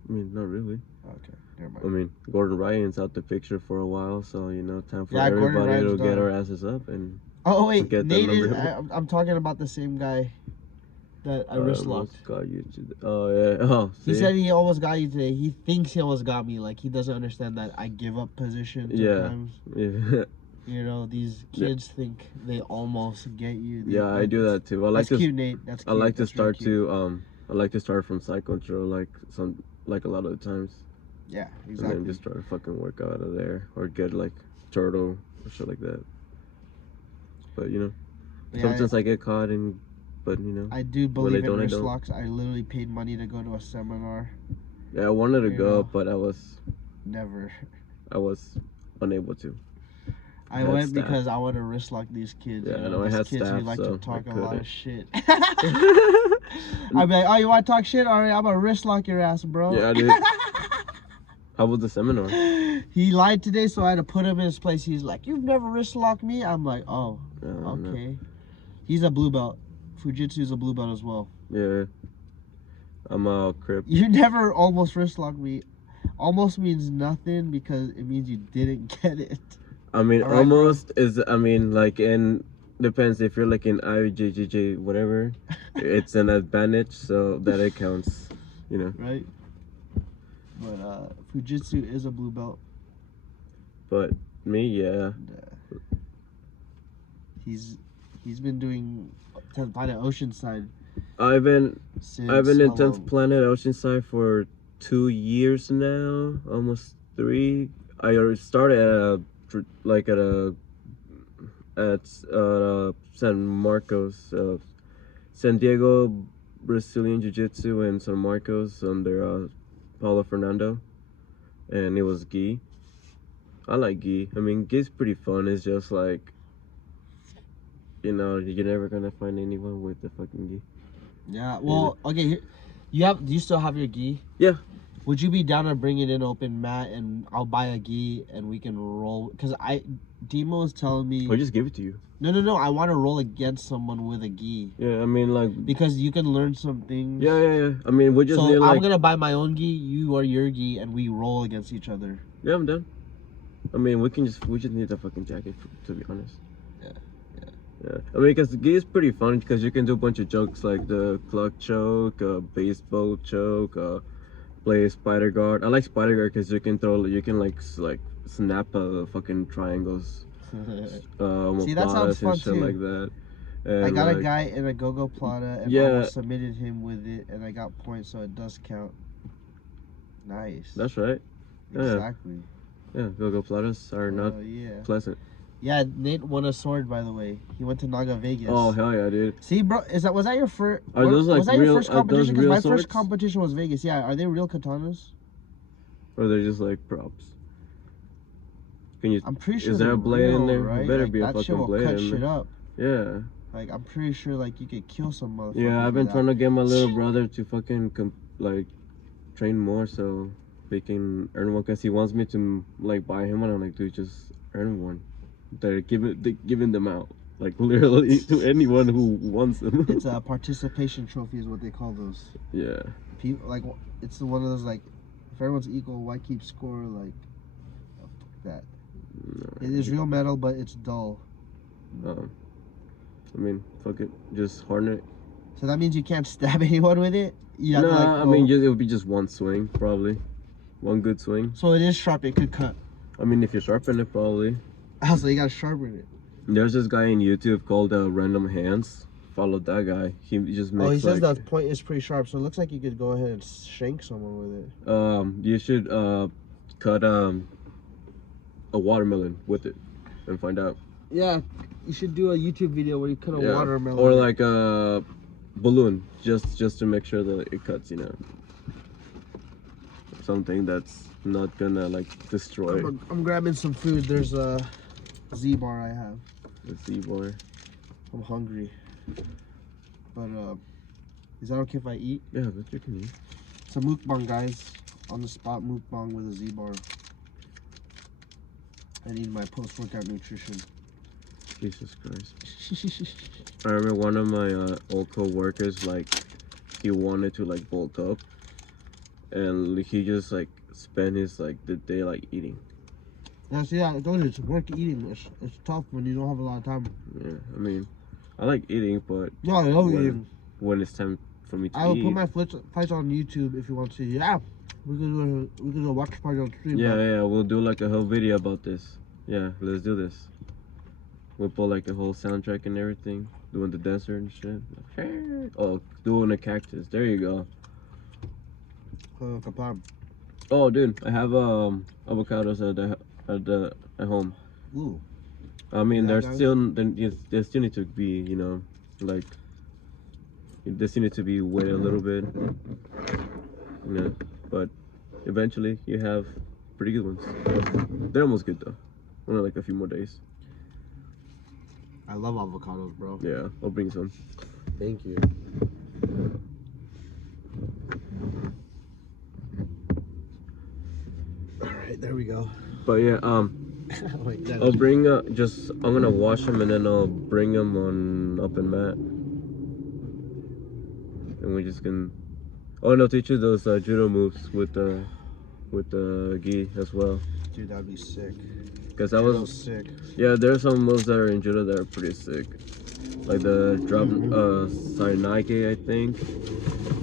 I mean, not really. Okay, never mind. I mean, Gordon Ryan's out the picture for a while, so you know, time for everybody to get our asses up and. Oh wait, Nate is. I'm talking about the same guy that I wrist locked. Got you oh yeah. Oh. See? He said he almost got you today. He thinks he almost got me. Like he doesn't understand that I give up position sometimes. Yeah. You know, these kids think they almost get you. I do that too. That's cute, Nate. That's cute. I like to start I like to start from side control, like a lot of the times. Yeah, exactly. And then just try to fucking work out of there or get like turtle or shit like that. But you know, sometimes I get caught but you know. I do believe in wrist locks. I literally paid money to go to a seminar. Yeah, I wanted to go, but I was unable to. I went because I want to wrist lock these kids. Yeah, I had kids staff, who like to talk a lot of shit. I'd be like, oh, you want to talk shit? All right, I'm going to wrist lock your ass, bro. Yeah, dude. How was the seminar? He lied today, so I had to put him in his place. He's like, you've never wrist locked me? I'm like, oh, okay. No. He's a blue belt. Fujitsu's a blue belt as well. Yeah. I'm a crip. You never almost wrist locked me. Almost means nothing because it means you didn't get it. I mean, right, almost is, I mean, like depends if you're like in IJJJ, whatever, it's an advantage, so that it counts, you know. Right. But Fujitsu is a blue belt. But me, yeah. And, he's been doing 10th Planet Oceanside. I've been in 10th Planet Oceanside for 2 years now, almost 3. I started at San Marcos, San Diego Brazilian Jiu-Jitsu and San Marcos under Paulo Fernando, and it was gi. I like gi. I mean, gi's pretty fun. It's just like, you know, you're never gonna find anyone with the fucking gi. Yeah. Well, okay. Do you still have your gi? Yeah. Would you be down to bring it in open mat and I'll buy a gi and we can roll? Because Demo is telling me. I'll just give it to you. No. I want to roll against someone with a gi. Yeah, I mean like. Because you can learn some things. Yeah. I mean, we just need like. I'm gonna buy my own gi. You are your gi, and we roll against each other. Yeah, I'm done. I mean, we just need a fucking jacket, to be honest. Yeah. I mean, because the gi is pretty fun because you can do a bunch of jokes like the clock choke, baseball choke, play spider guard. I like spider guard because you can like snap fucking triangles. See, that sounds fun shit too. Like that. And I got a guy in a go-go plata and I submitted him with it and I got points, so it does count. Nice. That's right. Exactly. Yeah, go-go platas are not pleasant. Yeah, Nate won a sword, by the way. He went to Naga Vegas. Oh hell yeah, dude! See, bro, was that your first? Are those like real? First competition? Because my swords? first competition was Vegas. Yeah, are they real katanas? Or they're just like props? I'm pretty sure. Is there a blade in there? Right? Better like, be a that fucking shit will blade cut in shit there. up. Yeah. Like I'm pretty sure, like you could kill some motherfucker. Yeah, I've been trying to get my little brother to fucking train more so they can earn one, because he wants me to like buy him one. I'm like, dude, just earn one. They're giving them out, like literally to anyone who wants them. It's a participation trophy is what they call those. Yeah. People like, it's one of those like, if everyone's equal, why keep score? Like, oh, fuck that. No, it is real metal, but it's dull. I mean, fuck it, just harden it. So that means you can't stab anyone with it? You have no, to, like, I mean, it would be just one swing, probably. One good swing. So it is sharp, it could cut. I mean, if you sharpen it, probably. Oh, so you gotta sharpen it. There's this guy on YouTube called Random Hands. Follow that guy. He just makes. Oh, he says that point is pretty sharp, so it looks like you could go ahead and shank someone with it. You should cut a watermelon with it and find out. Yeah, you should do a YouTube video where you cut a watermelon. Or like a balloon, just to make sure that it cuts, you know. Something that's not gonna like destroy. I'm grabbing some food. There's a Z-bar I have. The Z-bar. I'm hungry. But is that okay if I eat? Yeah, but you can eat. It's a mukbang, guys. On the spot mukbang with a Z-bar. I need my post-workout nutrition. Jesus Christ. I remember one of my old co-workers, like, he wanted to like bulk up, and he just like spent his like the day like eating. Yeah, see, I told you, it's work eating. It's tough when you don't have a lot of time. Yeah, I mean, I like eating, but no, I love eating. When it's time for me to eat, I will put my fights on YouTube if you want to see. Yeah, we can do a watch party on stream. Yeah, we'll do like a whole video about this. Yeah, let's do this. We'll put like a whole soundtrack and everything, doing the dancer and shit. Oh, doing a cactus. There you go. Oh, dude, I have avocados at home. Ooh. I mean, they still need to be, you know, like they still need to be wet a little bit, you know. But eventually, you have pretty good ones. They're almost good though. Only like a few more days. I love avocados, bro. Yeah, I'll bring some. Thank you. All right, there we go. But yeah, Wait, I'll bring I'm gonna wash them and then I'll bring them on up and mat, and we just can. Oh, and I'll teach you those judo moves with the gi as well. Dude, that'd be sick. Cause I was sick. Yeah, there's some moves that are in judo that are pretty sick, like the drop Sarinage, I think.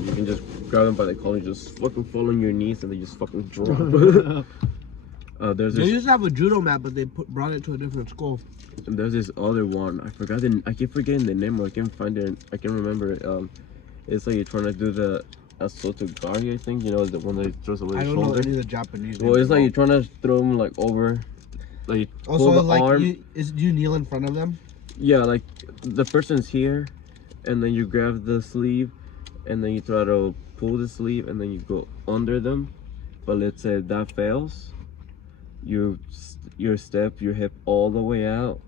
You can just grab them by the collar, just fucking fall on your knees, and they just fucking drop. They used to have a judo mat, but they brought it to a different school. And there's this other one. I keep forgetting the name, or I can't find it. I can't remember it. It's like you're trying to do the Asotogari, I think. You know, the one that he throws over his shoulder. I don't know any of the Japanese. Well, it's like you're trying to throw them like over. Like pull the arm. Do you kneel in front of them? Yeah, like the person's here, and then you grab the sleeve, and then you try to pull the sleeve, and then you go under them. But let's say that fails, you step your hip all the way out.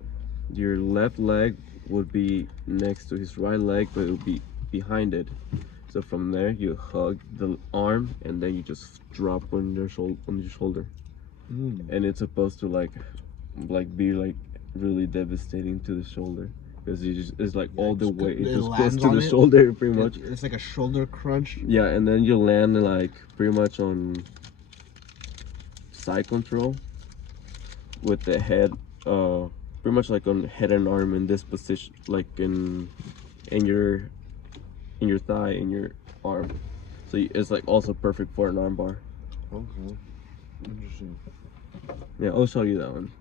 Your left leg would be next to his right leg, but it would be behind it. So from there, you hug the arm, and then you just drop on your shoulder. And it's supposed to like be like really devastating to the shoulder, because it's like all the weight it just goes to the shoulder pretty much. It's like a shoulder crunch. Yeah, and then you land like pretty much on side control with the head, pretty much like on head and arm in this position, like in your thigh, in your arm. So it's like also perfect for an arm bar. Okay, interesting. Yeah, I'll show you that one.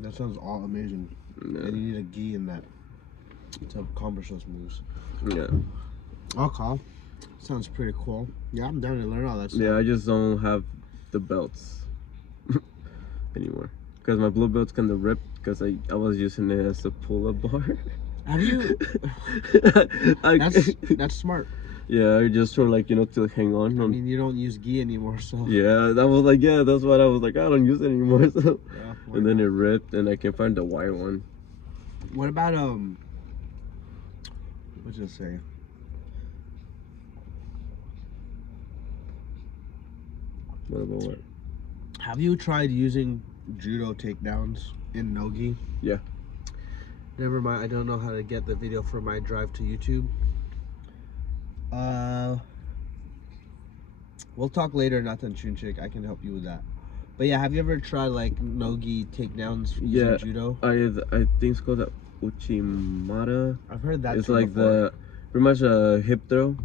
That sounds all amazing. Yeah. And you need a gi in that to accomplish those moves. Yeah. Okay. Sounds pretty cool. Yeah, I'm down to learn all that stuff. Yeah, I just don't have the belts anymore, because my blue belt's kind of ripped, because I was using it as a pull-up bar. How do you? That's smart. Yeah, I just sort of like, to hang on. I mean, you don't use gi anymore, so. Yeah, that was like, yeah, that's what I was like, I don't use it anymore, so. Yeah, and then it ripped, and I can't find the white one. What about, what'd you say? What about what? Have you tried using judo takedowns in no-gi? Yeah. Never mind, I don't know how to get the video for my drive to YouTube. We'll talk later, Nathan Chunchik. I can help you with that. But yeah, have you ever tried like no-gi takedowns using judo? I think it's called the Uchimata. I've heard that. It's like before. Pretty much a hip throw.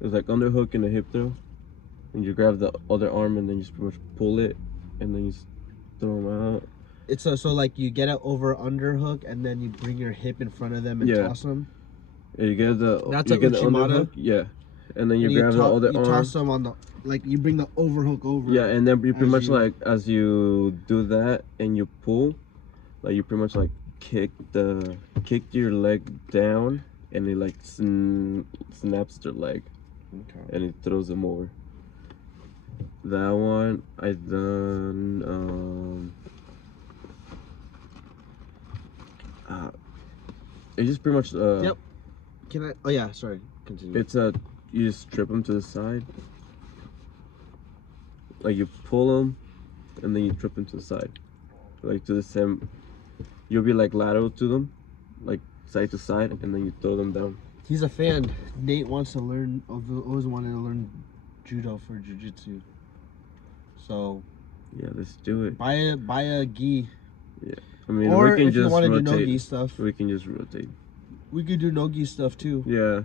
It's like underhook and a hip throw, and you grab the other arm and then you just pretty much pull it, and then you throw them out. It's so like you get it over underhook, and then you bring your hip in front of them and toss them. Yeah, you get the underhook. Yeah, and then you grab the other arm. You toss them on the, like you bring the overhook over. Yeah, and then you pretty much like, as you do that and you pull, like you pretty much like kick your leg down, and it like snaps their leg. Okay. And it throws them over. That one I done. It's just pretty much. Yep. Can I? Oh yeah. Sorry. Continue. It's you just strip them to the side. Like you pull them, and then you trip them to the side, like to the same. You'll be like lateral to them, like side to side, and then you throw them down. He's a fan. Nate wants to learn. Always wanted to learn judo for jiu-jitsu. So. Yeah, let's do it. Buy a gi. Yeah, I mean, or we can if just you want to rotate. do no-gi stuff. We can just rotate. We could do no-gi stuff too. Yeah,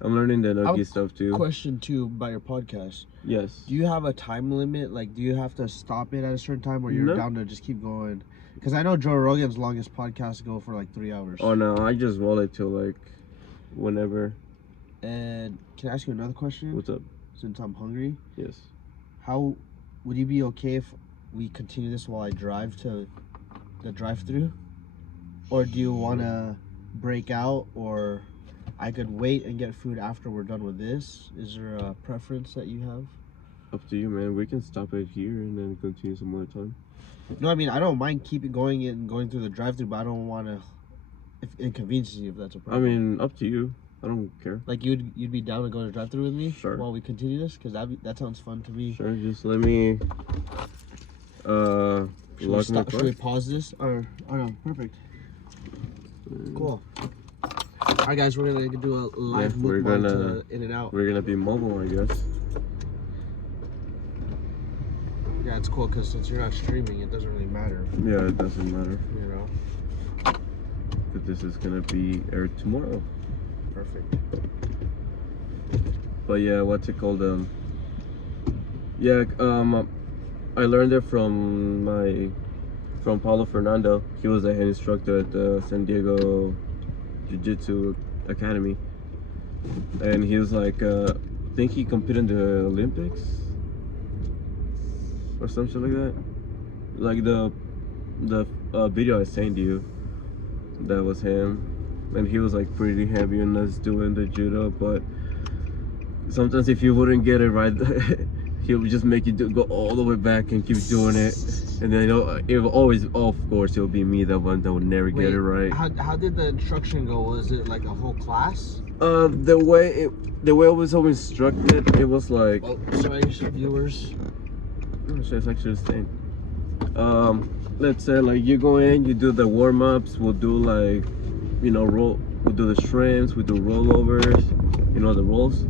I'm learning the no-gi stuff too. Question too about your podcast. Yes. Do you have a time limit? Like, do you have to stop it at a certain time, or you're down to just keep going? Because I know Joe Rogan's longest podcasts go for like 3 hours. Oh no, I just roll it till like whenever. And can I ask you another question? What's up? Since I'm hungry. Yes. How would you be okay if we continue this while I drive to the drive-thru, or do you want to break out, or I could wait and get food after we're done with this? Is there a preference that you have? Up to you, man. We can stop it here and then continue some other time. No, I mean, I don't mind keeping going and going through the drive-thru, but I don't want to inconvenience you if that's a problem. I mean, up to you. I don't care. Like you'd be down to go to drive-thru with me? Sure. While we continue this, because that sounds fun to me. Sure. Just let me. Should we pause this? Oh no, perfect. Cool. Alright guys, we're gonna do a live mukbang to In-N-Out. We're gonna be mobile, I guess. Yeah, it's cool because since you're not streaming, it doesn't really matter. Yeah, it doesn't matter. You know? But this is gonna be aired tomorrow. Perfect. But yeah, what's it called? I learned it from Paulo Fernando. He was a head instructor at the San Diego Jiu-Jitsu Academy, and he was like, I think he competed in the Olympics or something like that. Like the video I sent you, that was him, and he was like pretty heavy on us doing the judo, but sometimes if you wouldn't get it right, he'll just make you go all the way back and keep doing it, and then it will always, of course, it'll be me that one that would never get it right. How did the instruction go? Was it like a whole class? The way it was always instructed, it was like. Oh, sorry, viewers. It's actually the same. Let's say like you go in, you do the warm ups. We'll do like, roll. We'll do the shrimps. We do rollovers. The rolls.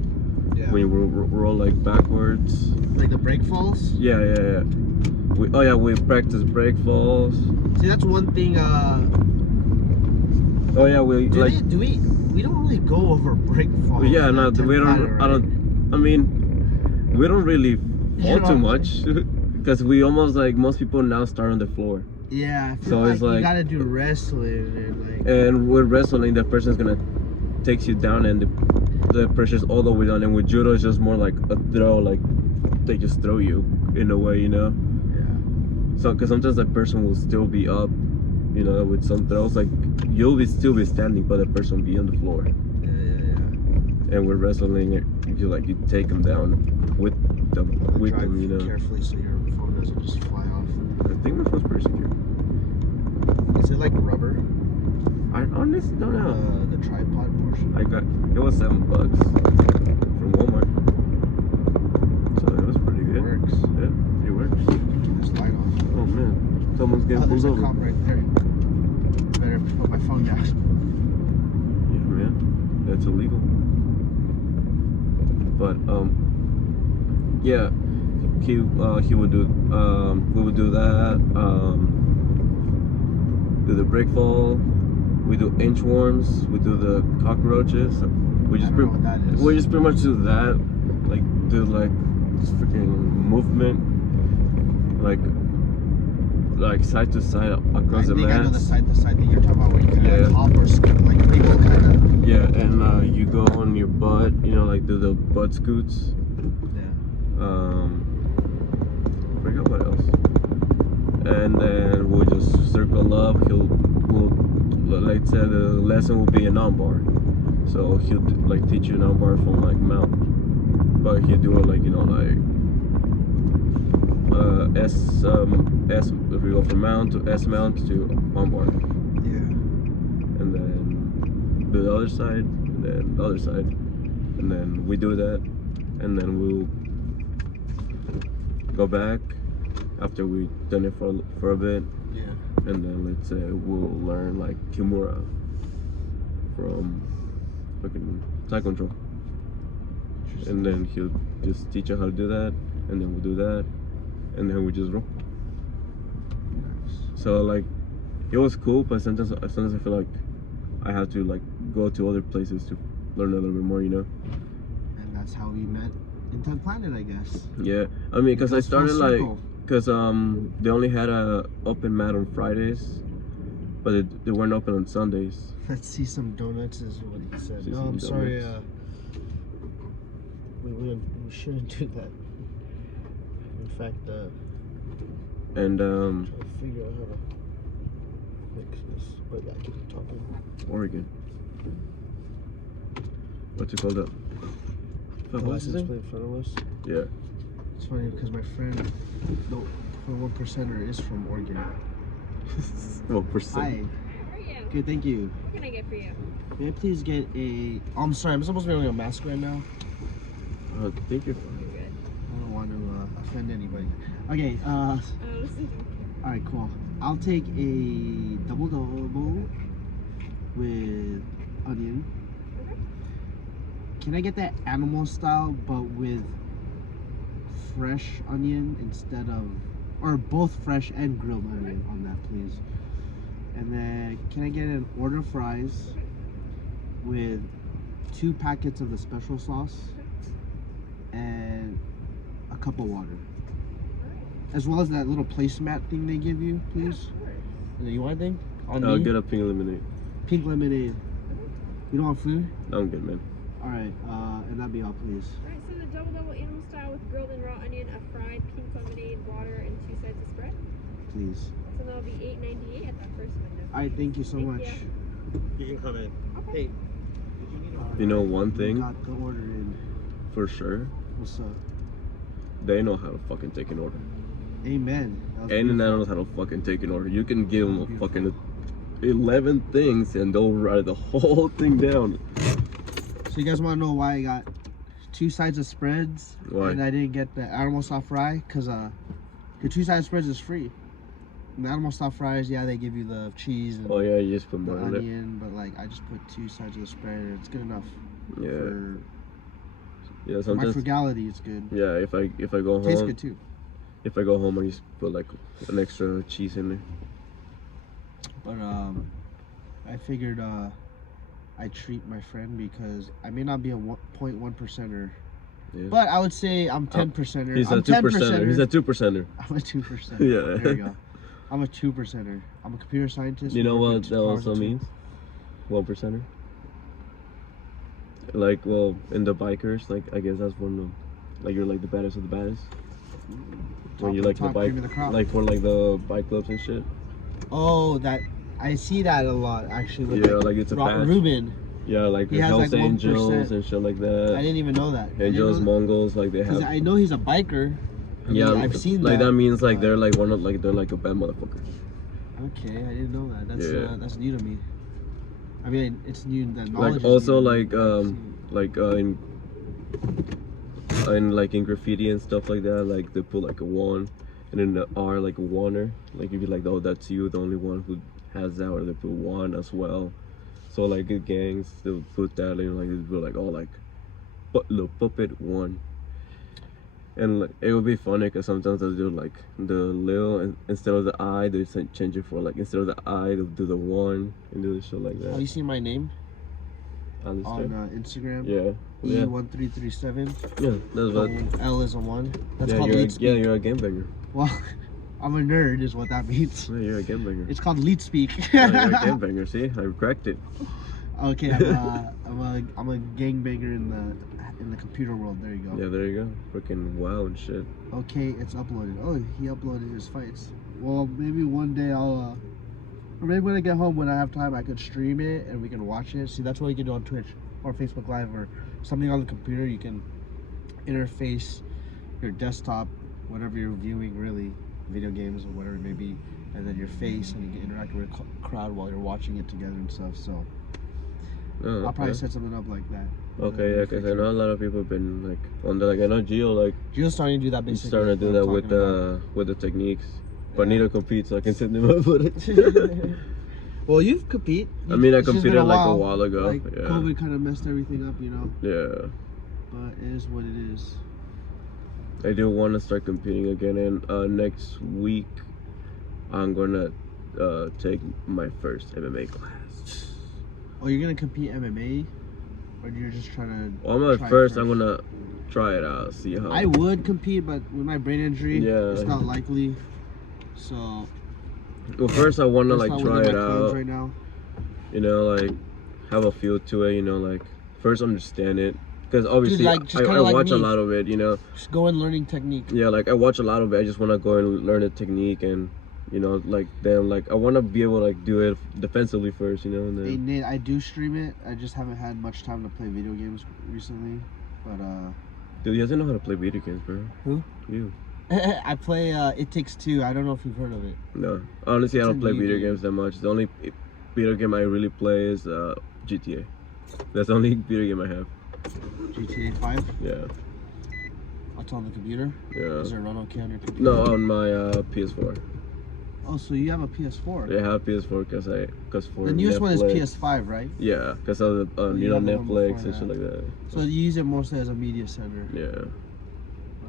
Yeah. When you roll like backwards. Like the break falls. Yeah. We practice break falls. See, that's one thing. Oh yeah, we don't really go over break falls. Yeah, no, we don't. Right? I mean, we don't really fall too much because we almost like most people now start on the floor. Yeah, I feel it's like you gotta do wrestling and with wrestling, the person's gonna takes you down and the pressure's all the way down. And with judo, it's just more like a throw, like they just throw you in a way, Yeah. So, because sometimes that person will still be up, with some throws, like you'll still be standing, but the person will be on the floor. Yeah. And with wrestling, you take them down with them, Carefully so your phone doesn't just fly off. I think my phone's pretty secure. Is it like rubber? I honestly don't know. The tripod portion. It was $7 from Walmart, so it was pretty good. It works. Yeah, it works. Keep this light off. Oh man, someone's getting pulled There's a over. cop right there. Better put my phone down. Yeah, man, that's illegal. But yeah, he would do. We would do that. Do the break fall. We do inchworms. We do the cockroaches. We just pretty much do that. Like do like this freaking movement, like side to side across the mat. I know the side to side thing you're talking about, where you kind of hop or skip, like wiggle kind of. Yeah, and you go on your butt. Like do the butt scoots. Yeah. I forgot what else. And then we'll just circle up. Like I said, the lesson will be an armbar. So he'll teach you an armbar from mount, but he'll do it S if we go from mount to S mount to armbar. Yeah. And then do the other side, and then the other side, and then we do that, and then we'll go back after we've done it for a bit. Yeah. And then let's say we'll learn Kimura from fucking side control. And then he'll just teach you how to do that, and then we'll do that, and then we just roll. Nice. So it was cool, but sometimes I feel like I have to go to other places to learn a little bit more, And that's how we met in 10th Planet, I guess. Yeah, I mean, because I started because they only had a open mat on Fridays, but they weren't open on Sundays. Let's see some donuts is what he said. See No, I'm sorry. We shouldn't do that. In fact, and trying to figure out how to fix this. But I keep talking. Oregon. What's it called up? License plate in front of us. Yeah. It's funny because my friend, the 1%er, is from Oregon. 1%. Hi. How are you? Good, thank you. What can I get for you? May I please get a... Oh, I'm sorry, I'm supposed to be wearing a mask right now. Thank you. I don't want to offend anybody. Okay, alright, cool. I'll take a double with onion. Okay. Can I get that animal style, but with fresh onion instead of... Or both fresh and grilled onion on that, please. And then, can I get an order of fries with 2 packets of the special sauce and a cup of water, as well as that little placemat thing they give you, please. And then you want anything? I'll get a pink lemonade. Pink lemonade. You don't want food? I'm good, man. All right, and that'd be all, please. Alright, so the double animal style with grilled and raw onion, a fried pink lemonade, water, and 2 sides of spread. Please. So that'll be $8.98 at that first window. All right, thank you so much. You can come in. Okay. Hey. You know one thing Got the order in. for sure. What's up? they know how to fucking take an order. Amen. And knows how to fucking take an order. You can give them a fucking 11 things and they'll write the whole thing down. So you guys want to know why I got 2 sides of spreads? Why? And I didn't get the animal style fry? Because the 2 side spreads is free. And the animal style fries, yeah, they give you the cheese and oh yeah, you just put more the in it. onion, but like I just put 2 sides of the spread and it's good enough. Yeah. Yeah, For my sometimes. frugality, it's good. Yeah, if I go home. Tastes good too. If I go home, I just put like an extra cheese in there. But I figured I treat my friend because I may not be a 0.1%er. Yeah. But I would say I'm 10%er. He's I'm a 2%er. He's a 2%er. I'm a 2%. Yeah. There we go. I'm a 2%er. I'm a computer scientist. You know what that also means? 1%er. Like, well, in the bikers, like I guess that's one of, like you're like the baddest of the baddest. When you like the bike, like for like the bike clubs and shit. Oh, that I see that a lot actually. Yeah, like it's a badge. Ruben. Yeah, like he has Hells like Angels and shit like that. I didn't even know that. Angels, Mongols, like they have. I know he's a biker. Yeah, I've seen like that means like but... they're like one of like they're like a bad motherfucker. Okay, I didn't know that. That's yeah. That's new to me. I mean, it's new that Like knowledge. also like in like in graffiti and stuff like that, like they put like a 1 and then the R like a oneer. Like if you like, oh, that's you, the only one who has that, or they put 1 as well. So like in gangs they'll put that in, like they'll put like, oh, like little puppet 1. And like, it would be funny because sometimes they'll do like the little, instead of the I, they change it for like, instead of the I, they'll do the 1 and do the shit like that. Have you seen my name? Alastaire? On Instagram? Yeah. E1337. Yeah, that's what. L is a 1. That's yeah, called lead speak. Yeah, you're a gamebanger. Well, I'm a nerd is what that means. Yeah, you're a gamebanger. It's called lead speak. Yeah, you're a gamebanger, see? I cracked it. Okay, I'm a gangbanger in the computer world. There you go. Yeah, there you go. Freaking wow and shit. Okay, it's uploaded. Oh, he uploaded his fights. Well, maybe one day I'll or maybe when I get home, when I have time, I could stream it and we can watch it. See, that's what you can do on Twitch or Facebook Live or something on the computer. You can interface your desktop, whatever you're viewing, really, video games or whatever it may be, and then your face, and you can interact with a crowd while you're watching it together and stuff. So I'll probably set something up like that. Okay, yeah, because I know a lot of people have been like on the, like I know Gio's starting to do that basically. Starting to do that with the techniques. But I need to compete so I can set them up with it. Well, you've compete. I mean, I competed like a while ago. Like, yeah. COVID kind of messed everything up, you know? Yeah. But it is what it is. I do want to start competing again, and next week I'm gonna take my first MMA class. Oh, you're gonna compete MMA, or you're just trying to? Well, I'm at first. I'm gonna try it out, see how. I would compete, but with my brain injury, it's not likely. So. Well, first I want to like try it out. Right now. You know, like have a feel to it. You know, like first understand it. Because obviously, I watch a lot of it, you know. Just go and learning technique. Yeah, like I watch a lot of it. I just want to go and learn the technique, and you know, like then, like I want to be able to like do it defensively first, you know. And then. Hey Nate, I do stream it. I just haven't had much time to play video games recently, but Dude, he doesn't know how to play video games, bro. Who? You. I play It Takes Two. I don't know if you've heard of it. No, honestly, I don't play video games that much. The only video game I really play is GTA. That's the only video game I have. GTA 5? Yeah. That's on the computer? Yeah. Does it run okay on your computer? No, on my PS4. Oh, so you have a PS4? Yeah, I have PS4 because for the newest Netflix, one is PS5, right? Yeah, because of the you know, Netflix and shit like that. So you use it mostly as a media center. Yeah.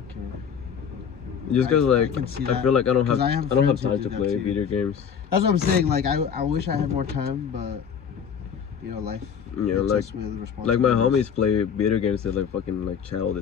Okay. Just because like I feel like I don't have time to play video games. That's what I'm saying. Like I wish I had more time, but you know, life. Yeah, like my homies play video games at like fucking like child